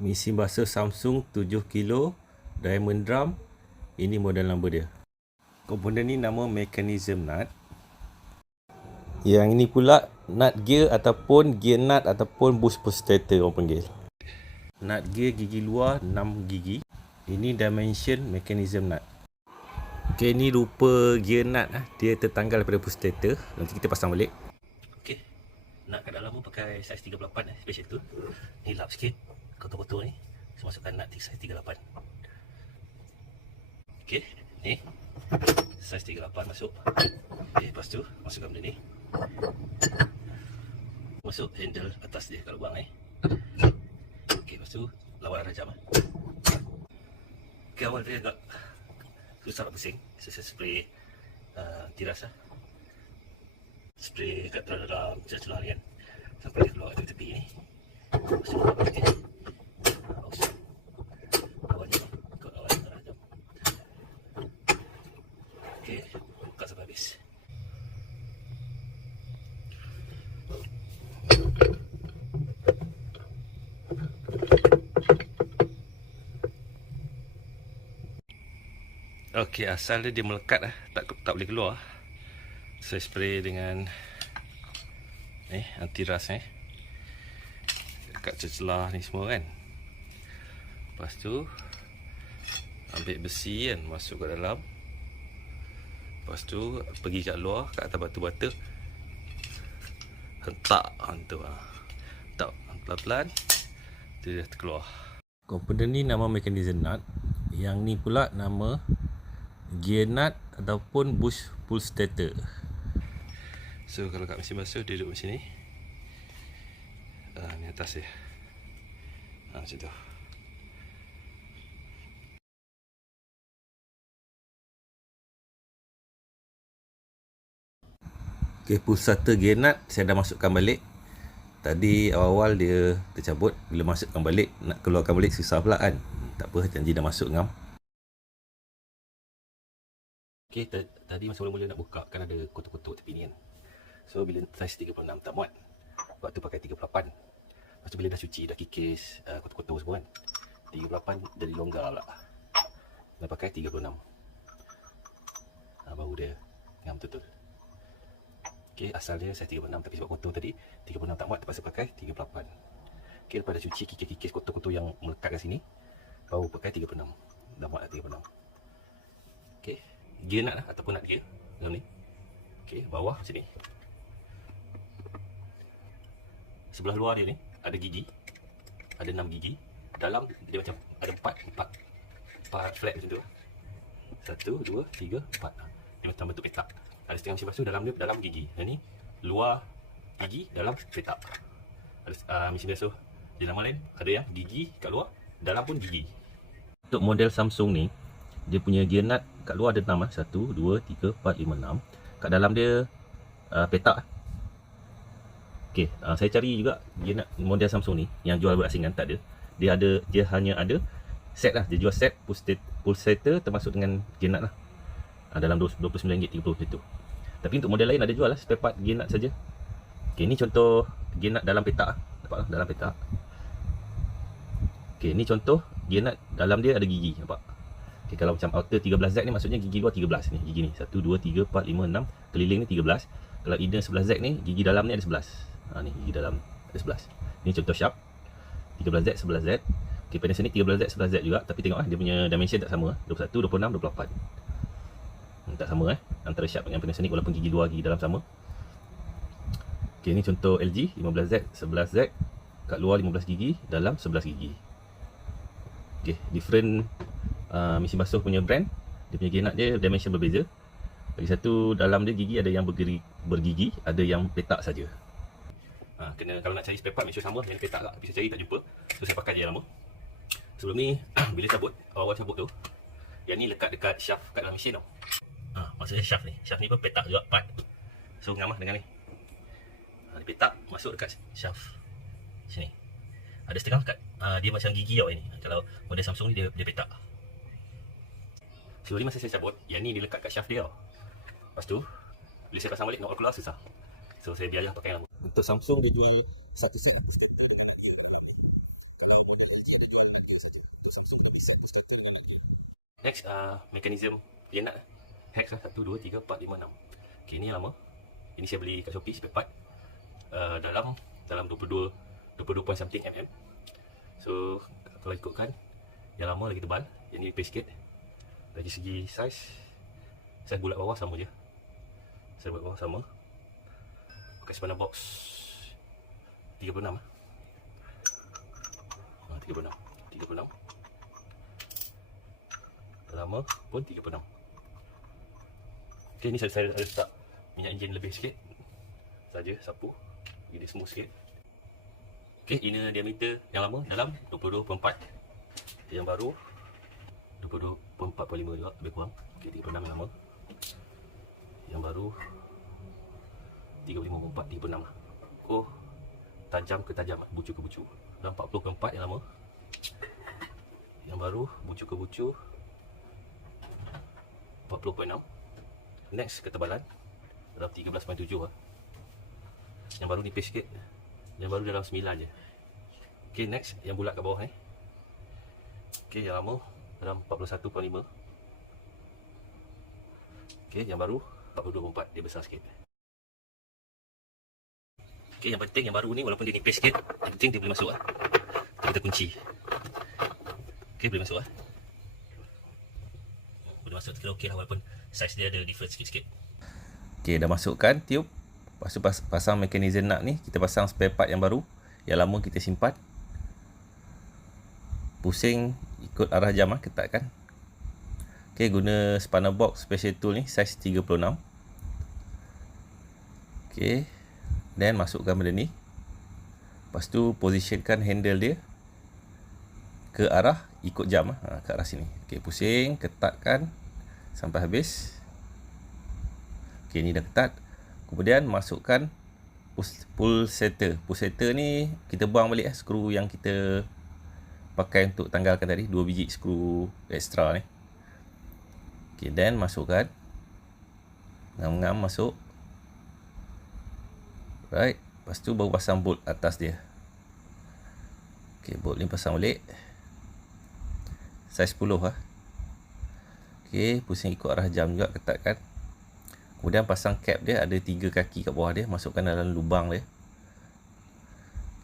Mesin basuh Samsung 7 kilo diamond drum. Ini model number dia. Komponen ni nama mechanism nut. Yang ini pula nut gear ataupun gear nut ataupun bush pull stator orang panggil. Nut gear gigi luar 6 gigi. Ini dimension mechanism nut. Okey, ni rupa gear nut dia tertanggal daripada push stator. Nanti kita pasang balik. Okey. Nut kat dalam pun pakai saiz 38 special tu. Ni lap sikit. Kotor-kotor ni. Saya masukkan nut saiz 38. Okey, ni saiz 38 masuk. Okey, lepas tu masukkan benda ni. Masuk handle atas dia kat lubang ni. Okey, lepas tu lawan rajam. Okey, awal dia agak susah nak pusing. Saya spray tiras lah. Spray kat dalam celah-celah ni kan. Sampai dia keluar tepi-tepi ni. Masuk okey. Awalnya ikut awal rajam. Okey, buka sampai habis. Okey, asal dia melekat tak boleh keluar. Saya spray dengan anti rust dekat celah ni semua kan. Lepas tu ambil besi kan, masuk ke dalam. Lepas tu pergi kat luar, kat atas batu-batu. Hentak hantu. Hentak pelan-pelan. Dia dah terkeluar. Komponen ni nama mechanism nut. Yang ni pula nama gear nut ataupun bush pull stator. So kalau kat mesin basuh dia duduk macam ni. Ni atas dia. Macam tu. Okay, pull starter gear nut saya dah masukkan balik. Tadi awal-awal dia tercabut. Bila masukkan balik, nak keluarkan balik susah pula kan. Tak apa, janji dah masuk ngam. Okay, tadi masa mula-mula nak buka kan ada kotak-kotak tepi ni kan. So bila saiz 36 tak muat, waktu pakai 38. Lepas tu bila dah cuci, dah kikis kotak-kotak semua kan, 38 jadi longgar pula. Dah pakai 36. Baru dia ngam betul-betul. Okay, asal dia saiz 36 tapi sebab kotor tadi 36 tak muat, terpaksa pakai 38. Okay, lepas dah cuci, kikis-kikis kotak-kotak yang melekat kat sini, baru pakai 36. Dah muat dah 36. Okay, gear nut ataupun nut gear dalam ni. Okay, bawah macam ni. Sebelah luar dia ni ada gigi. Ada 6 gigi. Dalam dia macam ada 4 flat macam tu. 1, 2, 3, 4. Dia macam bentuk petak. Ada setengah mesin basuh dalam dia dalam gigi. Yang ni luar gigi, dalam petak. Ada mesin basuh di nama lain ada yang gigi kat luar, dalam pun gigi. Untuk model Samsung ni, dia punya gear nut kat luar ada 6 1, 2, 3, 4, 5, 6. Kat dalam dia petak. Okey, saya cari juga gear nut model Samsung ni yang jual berasingan tak ada. Dia hanya ada set lah. Dia jual set pull stator termasuk dengan gear nut lah. Dalam RM29.30 itu. Tapi untuk model lain ada jual lah spare part gear nut saja. Okey, ni contoh gear nut dalam petak. Nampak dalam petak. Okey, ni contoh gear nut dalam dia ada gigi, nampak? Okay, kalau macam outer 13Z ni maksudnya gigi luar 13 ni. Gigi ni 1, 2, 3, 4, 5, 6. Keliling ni 13. Kalau inner 11Z ni, gigi dalam ni ada 11. Ni gigi dalam ada 11. Ni contoh shaft 13Z, 11Z. Okay, pada sini 13Z, 11Z juga. Tapi tengok dia punya dimension tak sama. 21, 26, 24. Tak sama antara shaft dengan Panasonic walaupun gigi luar, gigi dalam sama. Okay, ni contoh LG 15Z, 11Z. Kat luar 15 gigi, dalam 11 gigi. Okay, different mesin basuh punya brand. Dia punya gear nut dia dimension berbeza. Lagi satu dalam dia gigi ada yang bergigi, ada yang petak saja. Kena kalau nak cari spare part make sure sama yang petak tak. Bisa cari tak jumpa. So saya pakai je yang lama. Sebelum ni bila cabut, awal cabut tu, yang ni lekat dekat shaft kat dalam mesin tau. Maksudnya shaft ni. Shaft ni pun petak juga part. So ngam lah dengan ni. Dia petak masuk dekat shaft sini. Ada setengah kat dia macam gigi tau ini. Kalau model Samsung ni dia petak. Sebelum ni masa saya cabut, yang ni dia lekat kat shaft dia tau. Lepas tu bila saya pasang balik nak keluar susah. So saya biar je pakai yang lama. Untuk Samsung dia jual satu set stator dengan nut gear kat dalam ni. Kalau model LG ada jual Next, mekanism dia nak hex lah. 1, 2, 3, 4, 5, 6. Okay, ni yang lama. Ini saya beli kat Shopee spare part. Dalam 22 point something mm. So kalau ikutkan, yang lama lagi tebal, yang ni nipis sikit. Dari segi size bulat bawah sama je. Saya buat bawah sama. Pakai spanner box 36 lah. 36. Lama pun 36. Ok, ni saya letak minyak enjin lebih sikit saja, sapu bagi dia smooth sikit. Ok, inner diameter yang lama dalam 22.4, yang baru 22.45 juga, lebih kurang. Ok, 36 yang lama, yang baru 35.4, 36 lah. Oh, tajam ke tajam, bucu ke bucu. Dalam 40.4 yang lama, yang baru bucu ke bucu 40.6. Next, ketebalan dalam 13.7 lah. Yang baru nipis sikit, yang baru dalam 9 je. Ok, next yang bulat kat bawah ni. Ok, yang lama dalam 41.5. Ok, yang baru 42.4, dia besar sikit. Ok, yang penting yang baru ni walaupun dia nipis sikit, yang penting dia boleh masuk lah. Kita kunci. Ok, boleh masuk lah. Boleh masuk, kira ok lah walaupun size dia ada difference sikit-sikit. Ok, dah masukkan tube. Lepas tu pasang mekanism nut ni. Kita pasang spare part yang baru. Yang lama kita simpan. Pusing ikut arah jam lah, ketatkan. Ok, guna spanner box special tool ni, size 36. Ok, then masukkan benda ni. Lepas tu positionkan handle dia ke arah ikut jam lah, ke arah sini. Ok, pusing, ketatkan sampai habis. Ok, ni dah ketat. Kemudian masukkan pulsator. Pulsator ni kita buang balik skru yang kita pakai untuk tanggalkan tadi, 2 biji skru extra ni. Ok, then masukkan. Ngam-ngam masuk. Right. Lepas tu baru pasang bolt atas dia. Ok, bolt ni pasang balik. Size 10 lah. Ok, pusing ikut arah jam juga, ketatkan. Kemudian pasang cap dia, ada 3 kaki kat bawah dia, masukkan dalam lubang dia.